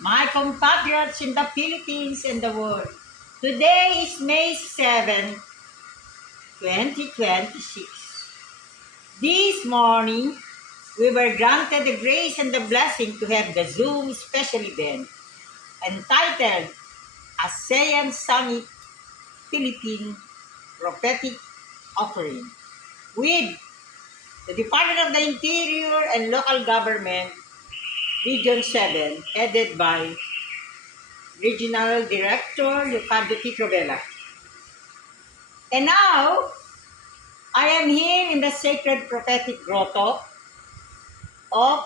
my compatriots in the Philippines and the world. Today is May 7, 2026. This morning, we were granted the grace and the blessing to have the Zoom special event entitled ASEAN Summit Philippine Prophetic Offering with the Department of the Interior and Local Government, Region 7, headed by Regional Director Leocardo T. Trovella. And now, I am here in the sacred prophetic grotto of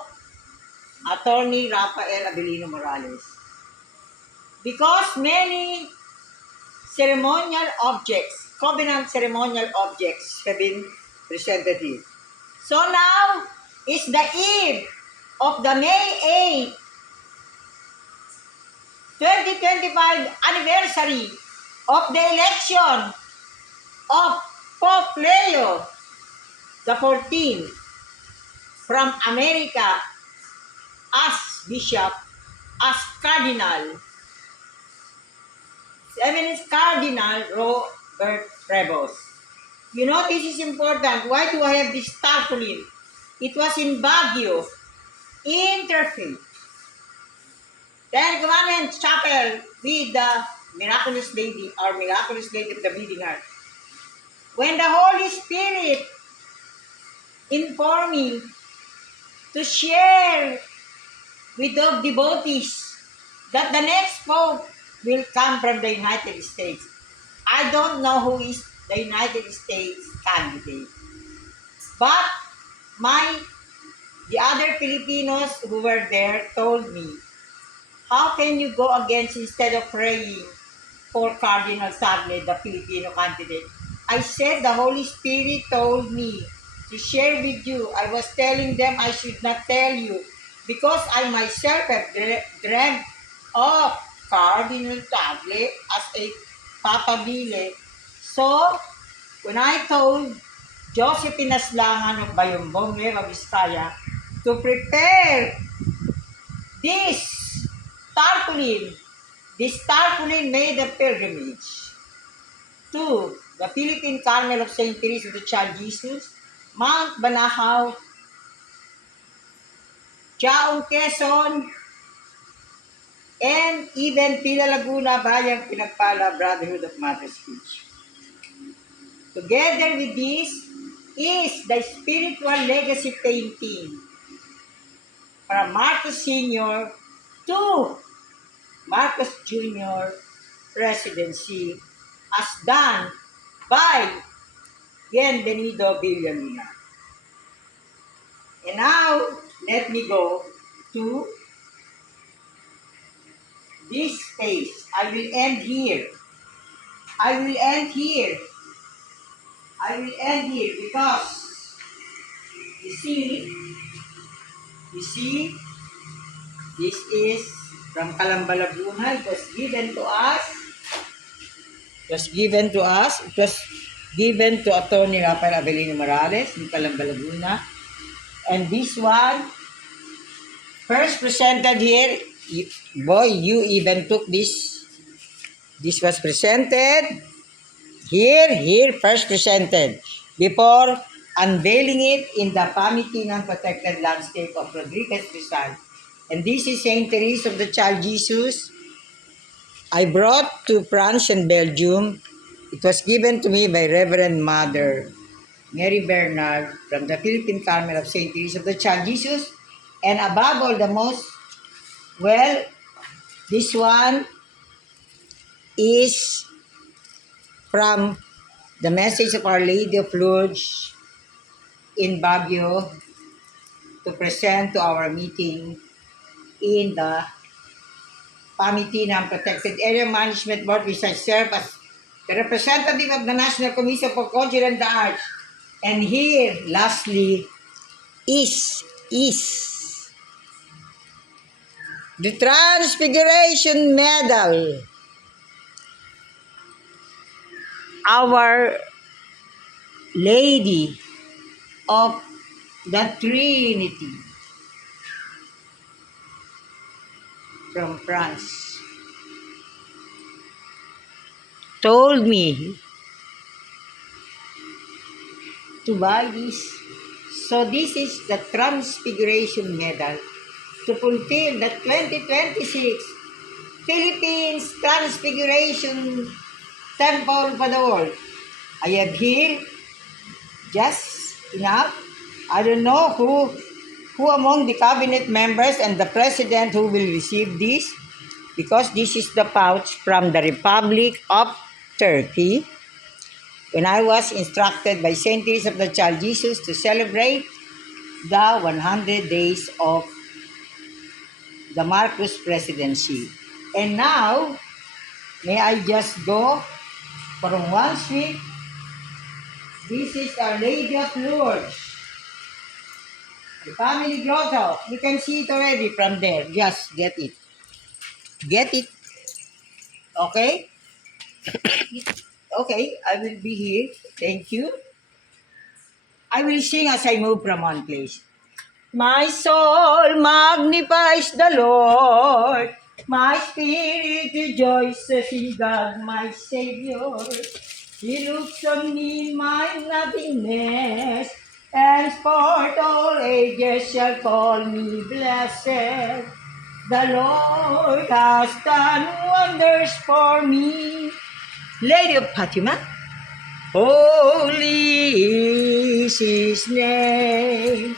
Attorney Rafael Abelino Morales. Because many ceremonial objects, covenant ceremonial objects have been presented here. So now is the eve of the May 8, 2025 anniversary of the election of Pope Leo the 14th from America as bishop, as cardinal, Eminence Cardinal Robert Prevost. You know, this is important. Why do I have this tarpaulin? It was in Baguio, Interfaith, Ten Commandments Chapel with the Miraculous Lady, or Miraculous Lady of the Bleeding Heart. When the Holy Spirit informed me to share with the devotees that the next Pope will come from the United States. I don't know who is the United States candidate. But the other Filipinos who were there told me, how can you go against instead of praying for Cardinal Sagle, the Filipino candidate? I said the Holy Spirit told me to share with you. I was telling them I should not tell you because I myself have dreamt of Cardinal Tagle as a papabile. So, when I told Josephine Aslangan of Bayumbong, Nueva Vizcaya, to prepare this tarpaulin made a pilgrimage to the Philippine Carmel of St. Teresa of the Child Jesus, Mount Banahaw, Chaong Quezon, and even Pila Laguna, Bayang Pinagpala Brotherhood of Mother's Speech. Together with this is the spiritual legacy painting from Marcos Sr. to Marcos Jr. presidency as done by Bienvenido Villamina. And now, let me go to this space. I will end here. I will end here because you see, this is from Calamba, Laguna. It was given to us. It was given to Attorney Rafael Abelino Morales in Calamba, Laguna. And this one, first presented here, boy, you even took this. This was presented here, first presented before unveiling it in the Pamitinan Protected Landscape of Rodriguez Rizal. And this is St. Teresa of the Child Jesus. I brought to France and Belgium. It was given to me by Reverend Mother Mary Bernard from the Philippine Carmel of St. Teresa of the Child Jesus. And above all, this one is from the message of Our Lady of Lourdes in Baguio to present to our meeting in the Pamitinan Protected Area Management Board, which I serve as the representative of the National Commission for Culture and the Arts. And here, lastly, is the Transfiguration Medal. Our Lady of the Trinity. from France told me to buy this. So this is the Transfiguration Medal to fulfill the 2026 Philippines Transfiguration Temple for the world. I have here just enough. I don't know who among the cabinet members and the president who will receive this, because this is the pouch from the Republic of Turkey. When I was instructed by St. Teresa of the Child Jesus to celebrate the 100 days of the Marcos presidency. And now, may I just go from one street. This is Our Lady of Lourdes, the family grotto. You can see it already from there. Just get it. Get it. Okay? Okay, I will be here. Thank you. I will sing as I move from one place. My soul magnifies the Lord. My spirit rejoices in God, my Savior. He looks on me, my nothingness, and for all ages shall call me blessed. The Lord has done wonders for me. Lady of Fatima, holy is His name.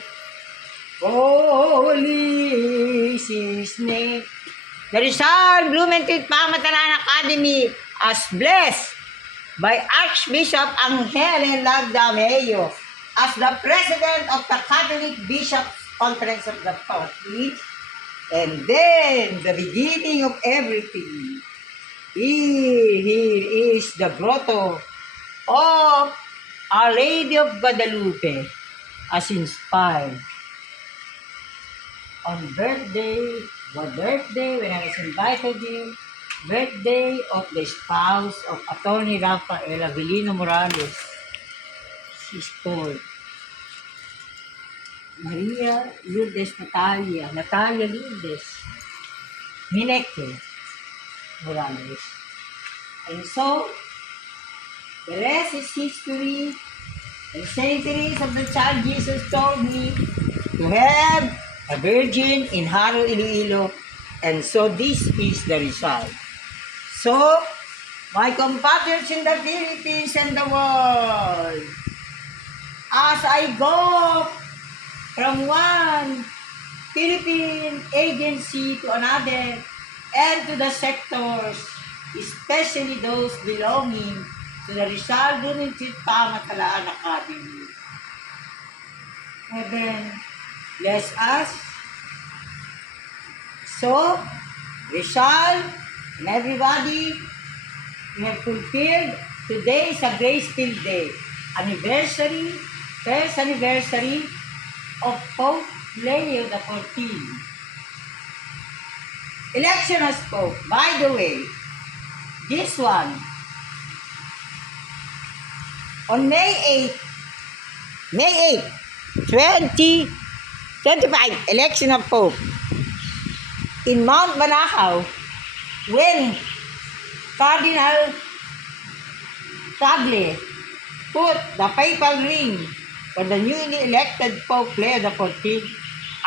Holy is His name. The Rizal Blumentritt Pamatanan Academy as blessed by Archbishop Angel Lagdameo as the President of the Catholic Bishops Conference of the Philippines, and then the beginning of everything. Here is the grotto of Our Lady of Guadalupe as inspired on birthday, when I was invited here, birthday of the spouse of Attorney Rafael Avelino Morales. She's called Maria Lourdes Natalia Lourdes Mineke Morales. And so, the rest is history. And St. Teresa of the Child Jesus told me to have a virgin in Haro, Iloilo. And so this is the result. So, my compatriots in the Philippines and the world, as I go from one Philippine agency to another and to the sectors, especially those belonging to the Rizal Blumentritt Pamatalaan Academy. Heaven bless us. So, Rizal and everybody, we have fulfilled. Today is a grace-filled day. First anniversary of Pope Leo XIV. Election as Pope. By the way, this one, on May 8, 2025, election of Pope. In Mount Banahaw, when Cardinal Tagle put the papal ring for the newly elected Pope Leo XIV,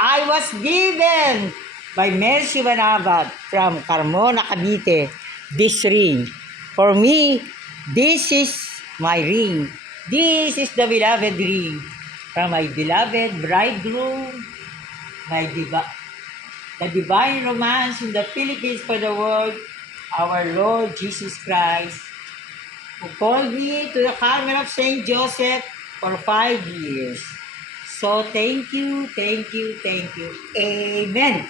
I was given by Mercy Banabad from Carmona, Cavite, this ring. For me, this is my ring. This is the beloved ring from my beloved bridegroom, the divine romance in the Philippines for the world, our Lord Jesus Christ, who called me to the Carmel of St. Joseph for 5 years. So thank you. Amen.